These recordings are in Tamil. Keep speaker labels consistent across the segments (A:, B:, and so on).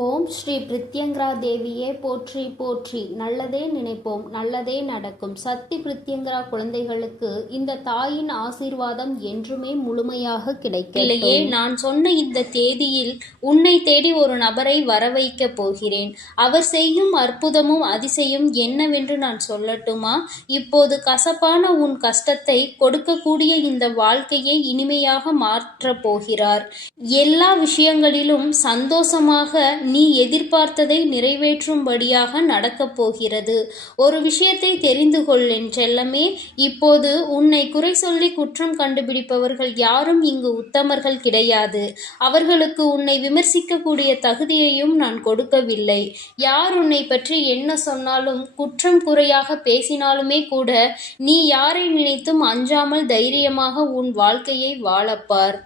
A: ஓம் ஸ்ரீ பிரித்யங்கரா தேவியே போற்றி போற்றி. நல்லதே நினைப்போம் நல்லதே நடக்கும். சக்தி பிரித்யங்கரா குழந்தைகளுக்கு இந்த தாயின் ஆசீர்வாதம் என்றுமே முழுமையாக
B: இல்லையே
A: கிடைக்கலையே
B: நான் சொன்ன இந்த தேதியில் உன்னை தேடி ஒரு நபரை வர வைக்கப் போகிறேன். அவர் செய்யும் அற்புதமும் அதிசயம் என்னவென்று நான் சொல்லட்டுமா? இப்போது கசப்பான உன் கஷ்டத்தை கொடுக்கக்கூடிய இந்த வாழ்க்கையை இனிமையாக மாற்றப் போகிறார். எல்லா விஷயங்களிலும் சந்தோஷமாக நீ எதிர்பார்த்ததை நிறைவேற்றும்படியாக நடக்கப் போகிறது. ஒரு விஷயத்தை தெரிந்து கொள் என் செல்லமே. இப்போது உன்னை குறை சொல்லி குற்றம் கண்டுபிடிப்பவர்கள் யாரும் இங்கு உத்தமர்கள் கிடையாது. அவர்களுக்கு உன்னை விமர்சிக்கக்கூடிய தகுதியையும் நான் கொடுக்கவில்லை. யார் உன்னை பற்றி என்ன சொன்னாலும் குற்றம் குறையாக பேசினாலுமே கூட நீ யாரை நினைத்தும் அஞ்சாமல் தைரியமாக உன் வாழ்க்கையை வாழப்பார்.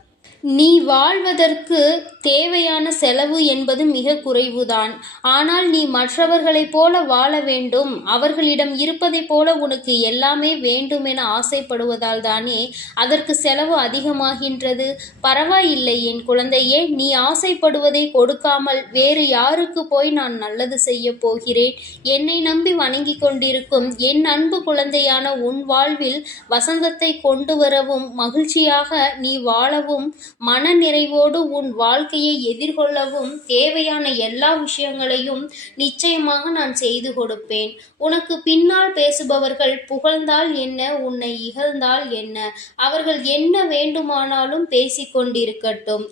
B: நீ வாழ்வதற்கு தேவையான செலவு என்பது மிக குறைவுதான். ஆனால் நீ மற்றவர்களைப் போல வாழ வேண்டும். அவர்களிடம் இருப்பதைப் போல உனக்கு எல்லாமே வேண்டும் என ஆசைப்படுவதால் தானே அதற்கு செலவு அதிகமாகின்றது. பரவாயில்லை என் குழந்தையே நீ ஆசைப்படுவதை கொடுக்காமல் வேறு யாருக்கு போய் நான் நல்லது செய்ய போகிறேன்? என்னை நம்பி வணங்கி கொண்டிருக்கும் என் அன்பு குழந்தையான உன் வாழ்வில் வசந்தத்தை கொண்டு வரவும் மகிழ்ச்சியாக நீ வாழவும் மன நிறைவோடு உன் வாழ்க்கையை எதிர்கொள்ளவும் தேவையான எல்லா விஷயங்களையும் நிச்சயமாக நான் செய்து கொடுப்பேன். உனக்கு பின்னால் பேசுபவர்கள் புகழ்ந்தால் என்ன உன்னை இகழ்ந்தால் என்ன? அவர்கள் என்ன வேண்டுமானாலும் பேசிக்கொண்டிருக்கட்டும்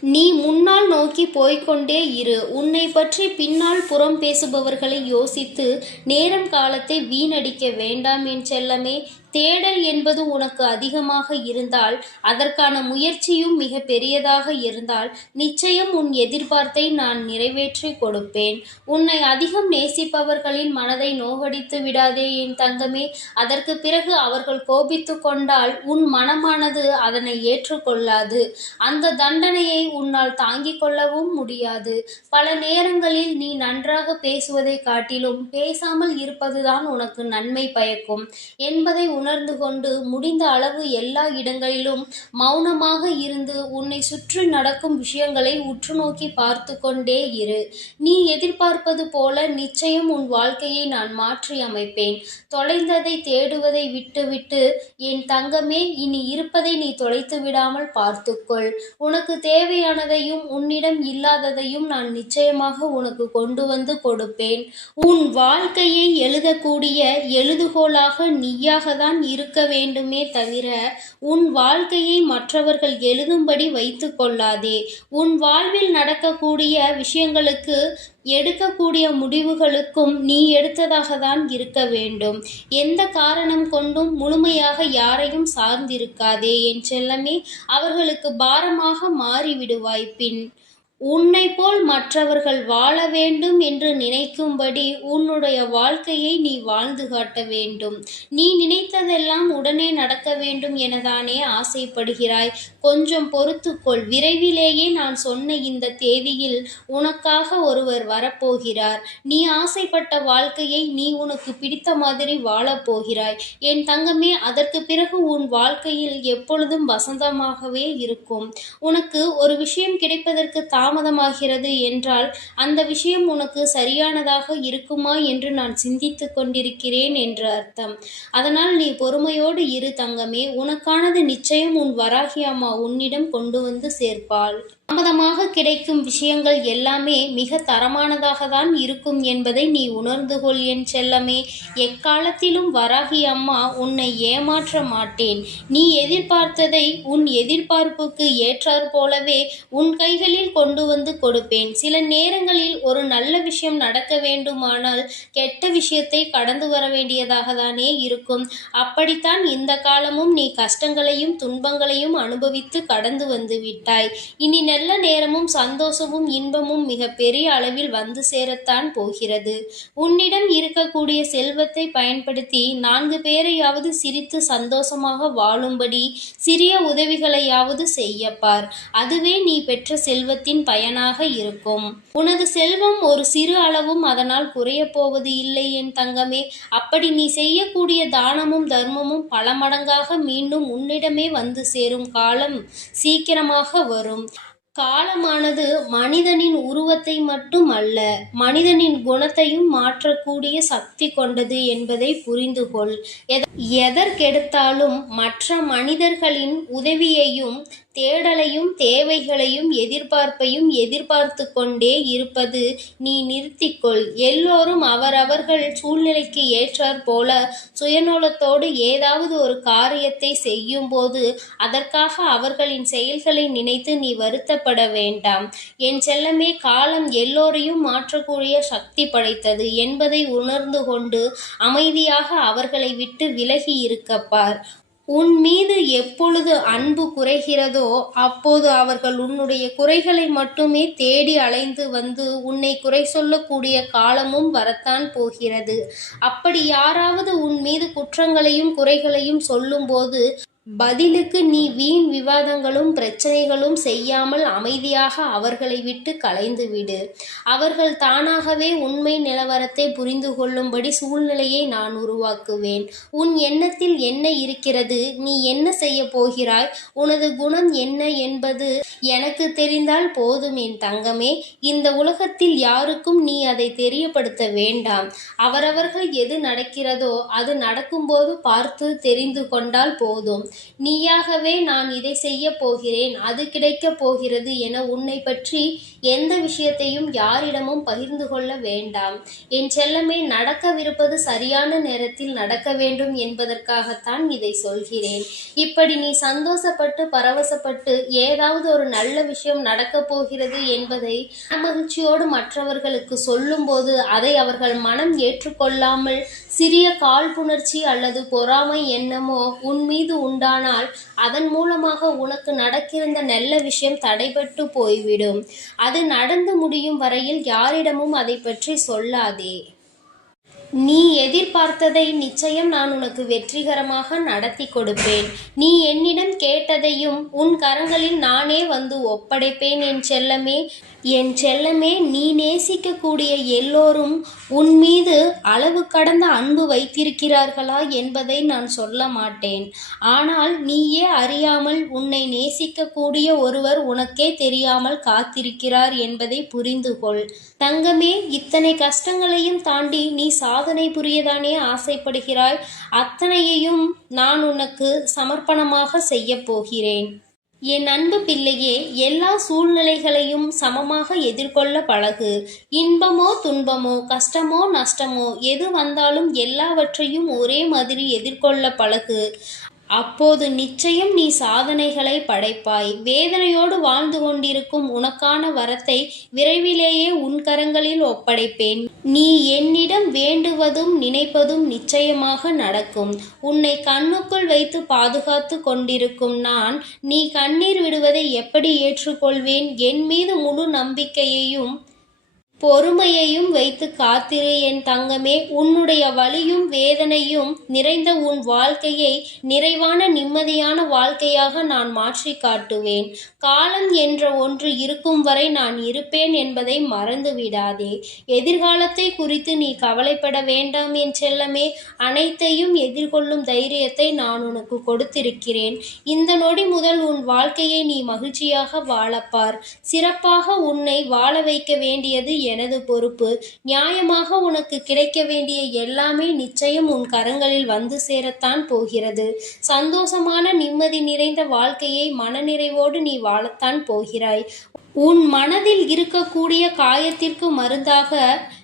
B: நீ முன்னால் நோக்கி போய்க்கொண்டே இரு. உன்னை பற்றி பின்னால் புறம் பேசுபவர்களை யோசித்து நேரம் காலத்தை வீணடிக்க வேண்டாம் என் செல்லமே. தேடல் என்பது உனக்கு அதிகமாக இருந்தால் அதற்கான முயற்சியும் மிக பெரியதாக இருந்தால் நிச்சயம் உன் எதிர்பார்த்தை நான் நிறைவேற்றி கொடுப்பேன். உன்னை அதிகம் நேசிப்பவர்களின் மனதை நோகடித்து விடாதே என் தங்கமே. அதற்கு பிறகு அவர்கள் கோபித்து கொண்டால் உன் மனமானது அதனை ஏற்றுக்கொள்ளாது அந்த தண்டனையை உன்னால் தாங்கிக் கொள்ளவும் முடியாது. பல நேரங்களில் நீ நன்றாக பேசுவதை காட்டிலும் பேசாமல் இருப்பதுதான் உனக்கு நன்மை பயக்கும் என்பதை உணர்ந்து கொண்டு முடிந்த அளவு எல்லா இடங்களிலும் மௌனமாக இருந்து உன்னை சுற்றி நடக்கும் விஷயங்களை உற்று நோக்கி பார்த்து கொண்டே இரு. நீ எதிர்பார்ப்பது போல நிச்சயம் உன் வாழ்க்கையை நான் மாற்றி அமைப்பேன். தொலைந்ததை தேடுவதை விட்டுவிட்டு என் தங்கமே இனி இருப்பதை நீ தொலைத்து விடாமல் பார்த்துக்கொள். உனக்கு தேவையானதையும் உன்னிடம் இல்லாததையும் நான் நிச்சயமாக உனக்கு கொண்டு வந்து கொடுப்பேன். உன் வாழ்க்கையை எழுதக்கூடிய எழுதுகோலாக நீயாக தான் இருக்க வேண்டுமே தவிர உன் வாழ்க்கையை மற்றவர்கள் எழுதும்படி வைத்து கொள்ளாதே. உன் வாழ்வில் நடக்கக்கூடிய விஷயங்களுக்கு எடுக்கக்கூடிய முடிவுகளுக்கும் நீ எடுத்ததாக தான் இருக்க வேண்டும். எந்த காரணம் கொண்டும் முழுமையாக யாரையும் சார்ந்திருக்காதே. என் செல்லமே அவர்களுக்கு பாரமாக மாறிவிடுவாய் பின். உன்னை போல் மற்றவர்கள் வாழ வேண்டும் என்று நினைக்கும்படி உன்னுடைய வாழ்க்கையை நீ வாழ்ந்து காட்ட வேண்டும். நீ நினைத்ததெல்லாம் உடனே நடக்க வேண்டும் எனதானே ஆசைப்படுகிறாய். கொஞ்சம் பொறுத்துக்கொள் விரைவிலேயே நான் சொன்ன இந்த தேதியில் உனக்காக ஒருவர் வரப்போகிறார். நீ ஆசைப்பட்ட வாழ்க்கையை நீ உனக்கு பிடித்த மாதிரி வாழப்போகிறாய் என் தங்கமே அதற்கு பிறகு உன் வாழ்க்கையில் எப்பொழுதும் வசந்தமாகவே இருக்கும். உனக்கு ஒரு விஷயம் கிடைப்பதற்கு தாமதமாகிறது என்றால் அந்த விஷயம் உனக்கு சரியானதாக இருக்குமா என்று நான் சிந்தித்து கொண்டிருக்கிறேன் என்று அர்த்தம். அதனால் நீ பொறுமையோடு இரு தங்கமே உனக்கானது நிச்சயம் உன் வராகி அம்மா உன்னிடம் கொண்டு வந்து சேர்ப்பாள். தாமதமாக கிடைக்கும் விஷயங்கள் எல்லாமே மிக தரமானதாக தான் இருக்கும் என்பதை நீ உணர்ந்து கொள் என் செல்லமே. எக்காலத்திலும் வராகி அம்மா உன்னை ஏமாற்ற மாட்டேன். நீ எதிர்பார்த்ததை உன் எதிர்பார்ப்புக்கு ஏற்றாற் போலவே உன் கைகளில் கொண்டு கொண்டு வந்து கொடுப்பேன். சில நேரங்களில் ஒரு நல்ல விஷயம் நடக்க வேண்டுமானால் கெட்ட விஷயத்தை கடந்து வர வேண்டியதாக தானே இருக்கும். அப்படித்தான் இந்த காலமும் நீ கஷ்டங்களையும் துன்பங்களையும் அனுபவித்து கடந்து வந்து விட்டாய். இனி நல்ல நேரமும் சந்தோஷமும் இன்பமும் மிக பெரிய அளவில் வந்து சேரத்தான் போகிறது. உன்னிடம் இருக்கக்கூடிய செல்வத்தை பயன்படுத்தி நான்கு பேரையாவது சிரித்து சந்தோஷமாக வாழும்படி சிறிய உதவிகளையாவது செய்யப்பார். அதுவே நீ பெற்ற செல்வத்தின் பயனாக இருக்கும். உனது செல்வம் ஒரு சிறு அளவும் அதனால் குறைய போவது இல்லை என் தங்கமே. அப்படி நீ செய்யக்கூடிய தானமும் தர்மமும் பல மடங்காக மீண்டும் உன்னிடமே வந்து சேரும் காலம் சீக்கிரமாக வரும். காலமானது மனிதனின் உருவத்தை மட்டும் அல்ல மனிதனின் குணத்தையும் மாற்றக்கூடிய சக்தி கொண்டது என்பதை புரிந்து கொள். எத- எதற்கெடுத்தாலும் மற்ற மனிதர்களின் உதவியையும் தேடலையும் தேவைகளையும் எதிர்பார்ப்பையும் எதிர்பார்த்து கொண்டே இருப்பது நீ நிறுத்திக்கொள். எல்லோரும் அவரவர்கள் சூழ்நிலைக்கு ஏற்றாற் போல சுயநூலத்தோடு ஏதாவது ஒரு காரியத்தை செய்யும்போது அதற்காக அவர்களின் செயல்களை நினைத்து நீ வருத்தப்பட வேண்டாம். என் செல்லமே காலம் எல்லோரையும் மாற்றக்கூடிய சக்தி படைத்தது என்பதை உணர்ந்து கொண்டு அமைதியாக அவர்களை விட்டு விலகி இருக்கப்பார் உன் மீது எப்பொழுது அன்பு குறைகிறதோ அப்போது அவர்கள் உன்னுடைய குறைகளை மட்டுமே தேடி அலைந்து வந்து உன்னை குறை சொல்லக்கூடிய காலமும் வரத்தான் போகிறது. அப்படி யாராவது உன் மீது குற்றங்களையும் குறைகளையும் சொல்லும்போது பதிலுக்கு நீ வீண் விவாதங்களும் பிரச்சனைகளும் செய்யாமல் அமைதியாக அவர்களை விட்டு கலைந்து விடு. அவர்கள் தானாகவே உண்மை நிலவரத்தை புரிந்து கொள்ளும்படி சூழ்நிலையை நான் உருவாக்குவேன். உன் எண்ணத்தில் என்ன இருக்கிறது? நீ என்ன செய்ய போகிறாய்? உனது குணம் என்ன என்பது எனக்கு தெரிந்தால் போதும் என் தங்கமே. இந்த உலகத்தில் யாருக்கும் நீ அதை தெரியப்படுத்த வேண்டாம். அவரவர்கள் எது நடக்கிறதோ அது நடக்கும்போது பார்த்து தெரிந்து கொண்டால் போதும். நீயாகவே நான் இதை செய்ய போகிறேன் அது கிடைக்கப் போகிறது என உன்னை பற்றி எந்த விஷயத்தையும் யாரிடமும் பகிர்ந்து கொள்ள வேண்டாம். என் செல்லமே நடக்கவிருப்பது சரியான நேரத்தில் நடக்க வேண்டும் என்பதற்காகத்தான் இதை சொல்கிறேன். இப்படி நீ சந்தோஷப்பட்டு பரவசப்பட்டு ஏதாவது ஒரு நல்ல விஷயம் நடக்கப் போகிறது என்பதை மகிழ்ச்சியோடு மற்றவர்களுக்கு சொல்லும்போது அதை அவர்கள் மனம் ஏற்றுக்கொள்ளாமல் சிறிய காழ்ப்புணர்ச்சி அல்லது பொறாமை எண்ணமோ உன் மீது உண்டானால் அதன் மூலமாக உனக்கு நடக்கிருந்த நல்ல விஷயம் தடைபட்டு போய்விடும். அது நடந்து முடியும் வரையில் யாரிடமும் அதை பற்றி சொல்லாதே. நீ எதிர்பார்த்ததை நிச்சயம் நான் உனக்கு வெற்றிகரமாக நடத்தி கொடுப்பேன். நீ என்னிடம் கேட்டதையும் உன் கரங்களில் நானே வந்து ஒப்படைப்பேன் என் செல்லமே. என் செல்லமே நீ நேசிக்கக்கூடிய எல்லோரும் உன் மீது அளவு கடந்த அன்பு வைத்திருக்கிறார்களா என்பதை நான் சொல்ல மாட்டேன். ஆனால் நீயே அறியாமல் உன்னை நேசிக்கக்கூடிய ஒருவர் உனக்கே தெரியாமல் காத்திருக்கிறார் என்பதை புரிந்து கொள் தங்கமே இத்தனை கஷ்டங்களையும் தாண்டி நீ சா சாதனை புரியதானே ஆசைப்படுகிறாய்? அத்தனையையும் நான் உனக்கு சமர்ப்பணமாக செய்ய போகிறேன். என் அன்பு பிள்ளையே எல்லா சூழ்நிலைகளையும் சமமாக எதிர்கொள்ள பழகு. இன்பமோ துன்பமோ கஷ்டமோ நஷ்டமோ எது வந்தாலும் எல்லாவற்றையும் ஒரே மாதிரி எதிர்கொள்ள பழகு. அப்போது நிச்சயம் நீ சாதனைகளை படைப்பாய். வேதனையோடு வாழ்ந்து கொண்டிருக்கும் உனக்கான வரத்தை விரைவிலேயே உன் கரங்களில் ஒப்படைப்பேன். நீ என்னிடம் வேண்டுவதும் நினைப்பதும் நிச்சயமாக நடக்கும். உன்னை கண்ணுக்குள் வைத்து பாதுகாத்து கொண்டிருக்கும் நான் நீ கண்ணீர் விடுவதை எப்படி ஏற்றுக்கொள்வேன்? என் மீது முழு நம்பிக்கையையும் பொறுமையையும் வைத்து காத்திரு என் தங்கமே. உன்னுடைய வலியும் வேதனையும் நிறைந்த உன் வாழ்க்கையை நிறைவான நிம்மதியான வாழ்க்கையாக நான் மாற்றி காட்டுவேன். காலம் என்ற ஒன்று இருக்கும் வரை நான் இருப்பேன் என்பதை மறந்து விடாதே எதிர்காலத்தை குறித்து நீ கவலைப்பட வேண்டாம் என் செல்லமே. அனைத்தையும் எதிர்கொள்ளும் தைரியத்தை நான் உனக்கு கொடுத்திருக்கிறேன். இந்த நொடி முதல் உன் வாழ்க்கையை நீ மகிழ்ச்சியாக வாழப்பார். சிறப்பாக உன்னை வாழ வைக்க வேண்டியது எனது பொறுப்பு. நியாயமாக உனக்கு கிடைக்க வேண்டிய எல்லாமே நிச்சயம் உன் கரங்களில் வந்து சேரத்தான் போகிறது. சந்தோஷமான நிம்மதி நிறைந்த வாழ்க்கையை மனநிறைவோடு நீ வாழத்தான் போகிறாய். உன் மனதில் இருக்கக்கூடிய காயத்திற்கு மருந்தாக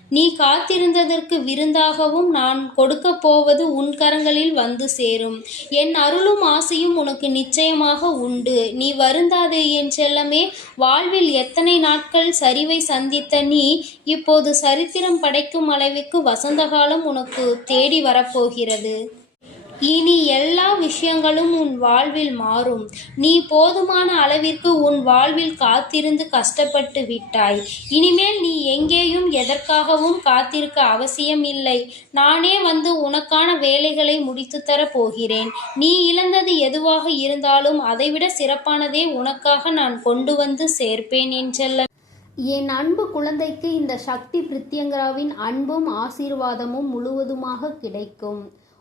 B: நீ காத்திருந்ததற்கு விருந்தாகவும் நான் கொடுக்கப் போவது உன் கரங்களில் வந்து சேரும். என் அருளும் ஆசையும் உனக்கு நிச்சயமாக உண்டு. நீ வருந்தாதே என் செல்லமே வாழ்வில் எத்தனை நாட்கள் சரிவை சந்தித்த நீ இப்போது சரித்திரம் படைக்கும் அளவிற்கு வசந்த காலம் உனக்கு தேடி வரப்போகிறது. இனி எல்லா விஷயங்களும் உன் வாழ்வில் மாறும். நீ போதுமான அளவிற்கு உன் வாழ்வில் காத்திருந்து கஷ்டப்பட்டு விட்டாய். இனிமேல் நீ எங்கேயும் எதற்காகவும் காத்திருக்க அவசியம் இல்லை நானே வந்து உனக்கான வேலைகளை முடித்து தர போகிறேன். நீ இழந்தது எதுவாக இருந்தாலும் அதைவிட சிறப்பானதே உனக்காக நான் கொண்டு வந்து சேர்ப்பேன் என்றல்ல
A: என் அன்பு குழந்தைக்கு இந்த சக்தி பிரித்யங்கராவின் அன்பும் ஆசீர்வாதமும் முழுவதுமாக கிடைக்கும்.